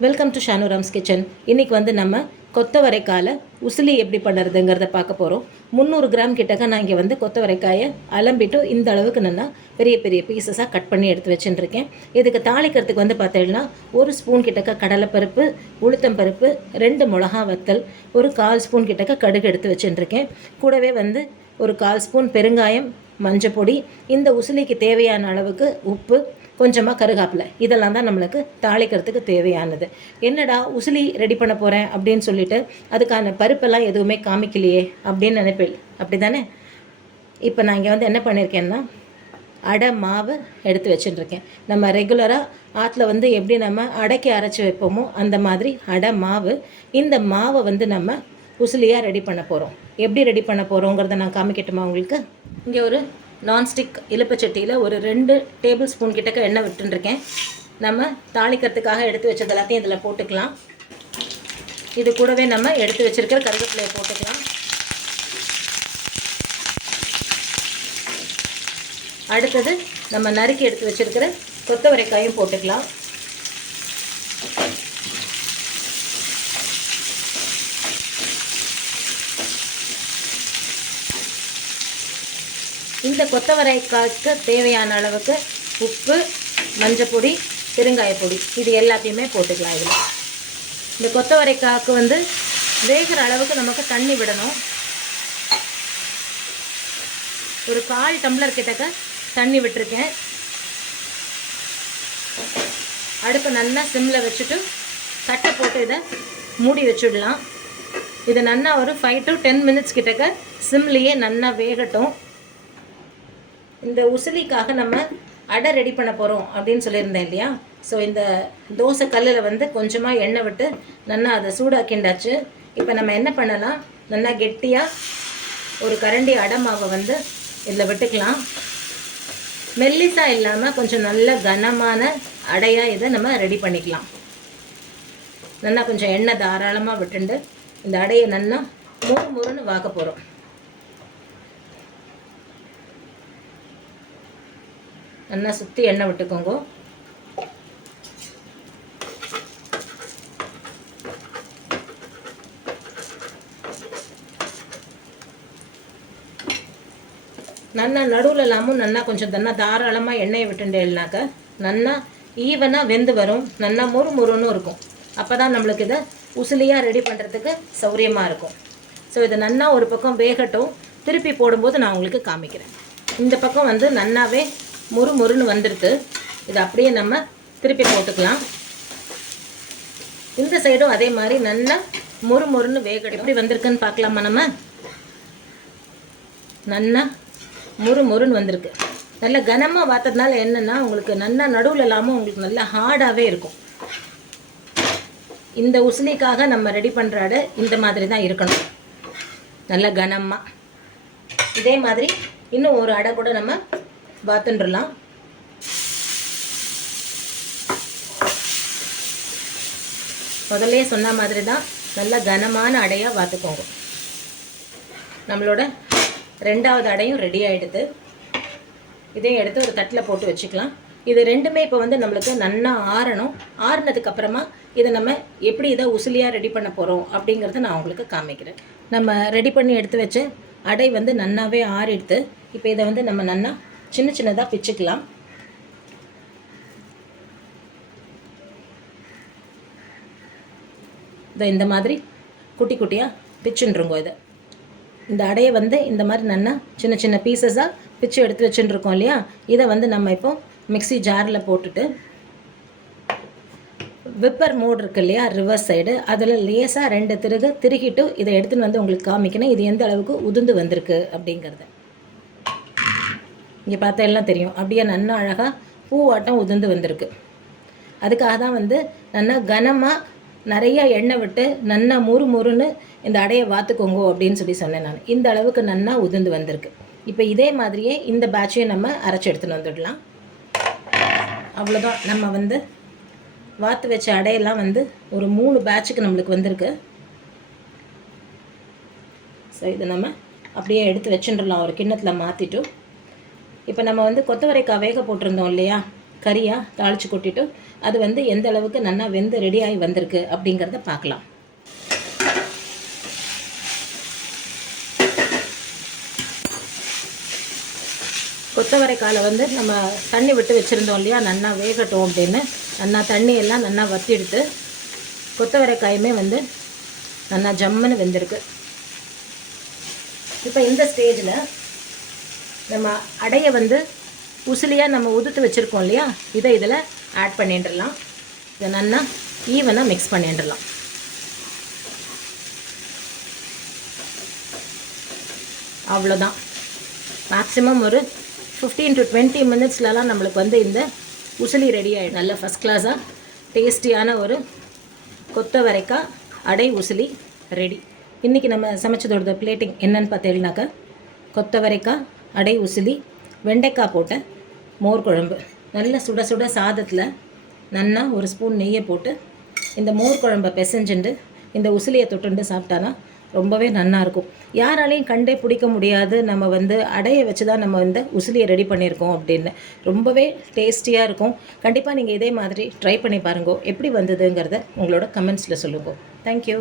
Welcome to ஷானுராம்ஸ் kitchen இன்றைக்கி வந்து நம்ம கொத்தவரைக்காயில் உசிலி எப்படி பண்ணுறதுங்கிறத பார்க்க போகிறோம் முந்நூறு கிராம் கிட்டக்க நான் இங்கே வந்து கொத்தவரைக்காயை அலம்பிட்டு இந்த அளவுக்கு நல்லா பெரிய பெரிய பீசஸாக கட் பண்ணி எடுத்து வச்சுட்டுருக்கேன் இதுக்கு தாளிக்கிறதுக்கு வந்து பார்த்தீங்கன்னா ஒரு ஸ்பூன் கிட்டக்க கடலைப்பருப்பு உளுத்தம்பருப்பு ரெண்டு மிளகா வத்தல் ஒரு கால் ஸ்பூன் கிட்டக்க கடுகு எடுத்து வச்சுட்டுருக்கேன் கூடவே வந்து ஒரு கால் ஸ்பூன் பெருங்காயம் மஞ்சப்பொடி இந்த உசிலிக்கு தேவையான அளவுக்கு உப்பு கொஞ்சமாக கருகாப்பில். இதெல்லாம் தான் நம்மளுக்கு தாளிக்கிறதுக்கு தேவையானது. என்னடா உசிலி ரெடி பண்ண போகிறேன் அப்படின்னு சொல்லிட்டு அதுக்கான பருப்பெல்லாம் எதுவுமே காமிக்கலையே அப்படின்னு நினைப்பேன் அப்படி தானே இப்போ நான் இங்கே வந்து என்ன பண்ணியிருக்கேன்னா அடை மாவு எடுத்து வச்சுட்டுருக்கேன். நம்ம ரெகுலராக ஆற்றுல வந்து எப்படி நம்ம அடைக்கி அரைச்சி வைப்போமோ அந்த மாதிரி அடை மாவு இந்த மாவை வந்து நம்ம உசிலியாக ரெடி பண்ண போகிறோம் எப்படி ரெடி பண்ண போகிறோங்கிறத நான் காமிக்கட்டுமா உங்களுக்கு? இங்கே ஒரு நான்ஸ்டிக் இலுப்பச்சட்டியில் ஒரு ரெண்டு டேபிள் ஸ்பூன் கிட்டக்க எண்ணெய் விட்டுருக்கேன் நம்ம தாளிக்கிறதுக்காக எடுத்து வச்சது எல்லாத்தையும் இதில் போட்டுக்கலாம். இது கூடவே நம்ம எடுத்து வச்சுருக்கிற கருவேப்பிலையை போட்டுக்கலாம். அடுத்தது நம்ம நறுக்கி எடுத்து வச்சுருக்கிற கொத்தவரைக்காயும் போட்டுக்கலாம். இந்த கொத்தவரைக்காய்க்கு தேவையான அளவுக்கு உப்பு மஞ்சப்பொடி பெருங்காயப்பொடி இது எல்லாத்தையுமே போட்டுக்கலாம் இதில். இந்த கொத்தவரைக்காய்க்கு வந்து வேகிற அளவுக்கு நமக்கு தண்ணி விடணும். ஒரு கால் டம்ளர் கிட்டக்க தண்ணி விட்டுருக்கேன். அடுப்பு நல்லா சிம்மில் வச்சுட்டு தட்டை போட்டு இதை மூடி வச்சுடலாம். இது நல்லா ஒரு ஃபைவ் டு டென் மினிட்ஸ் கிட்டக்க சிம்லேயே நல்லா வேகட்டும். இந்த உசிலிக்காக நம்ம அடை ரெடி பண்ண போகிறோம் அப்படின்னு சொல்லியிருந்தேன் இல்லையா? ஸோ இந்த தோசை கல்லில் வந்து கொஞ்சமாக எண்ணெய் விட்டு நல்லா அதை சூடாக்கிண்டாச்சு. இப்போ நம்ம என்ன பண்ணலாம்? நல்லா கெட்டியாக ஒரு கரண்டி அடை மாவை வந்து இதில் விட்டுக்கலாம். மெல்லிசாக இல்லாமல் கொஞ்சம் நல்ல கனமான அடையாக இதை நம்ம ரெடி பண்ணிக்கலாம். நல்லா கொஞ்சம் எண்ணெய் தாராளமாக விட்டுண்டு இந்த அடையை நல்லா முறு முறுன்னு வாக்க போகிறோம் நல்லா சுற்றி எண்ணெய் விட்டுக்கோங்க. நல்லா நடுவில் இல்லாமல் நல்லா கொஞ்சம் தன்னா தாராளமாக எண்ணெயை விட்டுட்டேன்னாக்க நல்லா ஈவனாக வெந்து வரும். நல்லா முறு முறுன்னு இருக்கும். அப்போ தான் நம்மளுக்கு இதை உசிலியாக ரெடி பண்ணுறதுக்கு சௌரியமாக இருக்கும். ஸோ இதை நல்லா ஒரு பக்கம் வேகட்டும். திருப்பி போடும்போது நான் உங்களுக்கு காமிக்கிறேன். இந்த பக்கம் வந்து நல்லாவே முறு முறுன்னு வந்துடுது இதை அப்படியே நம்ம திருப்பி போட்டுக்கலாம். இந்த சைடும் அதே மாதிரி நல்லா முறு முறுன்னு வேக எப்படி வந்திருக்குன்னு பார்க்கலாமா நம்ம? நல்லா முறு முறுன்னு வந்திருக்கு. நல்ல கனமாக வாத்ததுனால என்னென்னா உங்களுக்கு நல்லா நடுவில் இல்லாமல் உங்களுக்கு நல்லா ஹார்டாகவே இருக்கும். இந்த உசிலிக்காக நம்ம ரெடி பண்ணுற அடை இந்த மாதிரி தான் இருக்கணும். நல்ல கனமாக இதே மாதிரி இன்னும் ஒரு அடை கூட நம்ம வாத்துன்றலாம் முதல்ல சொன்ன மாதிரி தான் நல்ல கனமான அடையாக வாத்துக்கோங்க நம்மளோட ரெண்டாவது அடையும் ரெடி ஆகிடுது இதையும் எடுத்து ஒரு தட்டில் போட்டு வச்சுக்கலாம். இது ரெண்டுமே இப்போ வந்து நம்மளுக்கு நன்னா ஆறணும். ஆறுனதுக்கு அப்புறமா இதை நம்ம எப்படி இதை உசிலியாக ரெடி பண்ண போகிறோம் அப்படிங்கிறத நான் உங்களுக்கு காமிக்கிறேன். நம்ம ரெடி பண்ணி எடுத்து வச்சு அடை வந்து நன்னாவே ஆறிடுது. இப்போ இதை வந்து நம்ம நன்னா சின்ன சின்னதாக பிச்சுக்கலாம். இதை இந்த மாதிரி குட்டி குட்டியாக பிச்சுன்றுங்க இதை. இந்த அடையை வந்து இந்த மாதிரி நல்லா சின்ன சின்ன பீசஸாக பிச்சு எடுத்து வச்சுட்டுருக்கோம் இல்லையா? இதை வந்து நம்ம இப்போ மிக்ஸி ஜாரில் போட்டுட்டு விப்பர் மோட் இருக்கு இல்லையா? ரிவர்ஸ் சைடு அதில் லேசாக ரெண்டு திருகு திருகிட்டு இதை எடுத்துன்னு வந்து உங்களுக்கு காமிக்கணும் இது எந்த அளவுக்கு உதிர்ந்து வந்திருக்கு அப்படிங்கிறத. இங்கே பார்த்தா எல்லாம் தெரியும். அப்படியே நன்னா அழகாக பூவாட்டம் உதிர்ந்து வந்திருக்கு. அதுக்காக தான் வந்து நல்லா கனமாக நிறையா எண்ணெய் விட்டு நன்னா முறு முறுன்னு இந்த அடையை வாத்துக்கோங்க அப்படின்னு சொல்லி சொன்னேன் நான். இந்த அளவுக்கு நன்னா உதிர்ந்து வந்திருக்கு. இப்போ இதே மாதிரியே இந்த பேட்சையும் நம்ம அரைச்சி எடுத்துன்னு வந்துடலாம். அவ்வளோதான் நம்ம வந்து வாத்து வச்ச அடையெல்லாம் வந்து ஒரு மூணு பேட்சுக்கு நம்மளுக்கு வந்திருக்கு. ஸோ இதை நம்ம அப்படியே எடுத்து வச்சுட்டுலாம் ஒரு கிண்ணத்தில் மாற்றிட்டு இப்போ நம்ம வந்து கொத்தவரைக்காய் வேக போட்டிருந்தோம் இல்லையா? கறியாக தாளித்து கொட்டிட்டு அது வந்து எந்த அளவுக்கு நல்லா வெந்து ரெடியாகி வந்திருக்கு அப்படிங்கிறத பார்க்கலாம். கொத்தவரைக்காயில் வந்து நம்ம தண்ணி விட்டு வச்சுருந்தோம் இல்லையா? நல்லா வேகட்டும் அப்படின்னு. நல்லா தண்ணி எல்லாம் நல்லா வத்தி எடுத்து கொத்தவரைக்காயுமே வந்து நல்லா ஜம்முன்னு வெந்திருக்கு. இப்போ இந்த ஸ்டேஜில் நம்ம அடையை வந்து உசிலியாக நம்ம உதுத்து வச்சுருக்கோம் இல்லையா? இதை இதில் ஆட் பண்ணிட்டுடலாம் இதை நல்லா ஈவனாக மிக்ஸ் பண்ணிட்டுடலாம் அவ்வளோதான் மேக்ஸிமம் ஒரு ஃபிஃப்டீன் டு டுவெண்ட்டி மினிட்ஸ்லலாம் நம்மளுக்கு வந்து இந்த உசிலி ரெடி ஆகிடும் நல்ல ஃபஸ்ட் கிளாஸாக டேஸ்டியான ஒரு கொத்தவரைக்காய் அடை உசிலி ரெடி இன்றைக்கி நம்ம சமைச்சதோட பிளேட்டிங் என்னன்னு பார்த்தீங்கன்னாக்கா கொத்தவரைக்காய் அடை உசிலி வெண்டைக்காய் போட்ட மோர் குழம்பு. நல்லா சுட சுட சாதத்தில் நன்னா ஒரு ஸ்பூன் நெய்யை போட்டு இந்த மோர் குழம்பை பிசைஞ்சுண்டு இந்த உசிலியை தொட்டுண்டு சாப்பிட்டானா ரொம்பவே நல்லா இருக்கும். யாராலையும் கண்டே பிடிக்க முடியாது. நம்ம வந்து அடையை வச்சு தான் நம்ம வந்து உசிலியை ரெடி பண்ணியிருக்கோம் அப்படின்னு. ரொம்பவே டேஸ்டியாக இருக்கும். கண்டிப்பாக நீங்கள் இதே மாதிரி ட்ரை பண்ணி பாருங்க. எப்படி வந்ததுங்கிறத உங்களோட கமெண்ட்ஸில் சொல்லுங்க. தேங்க்யூ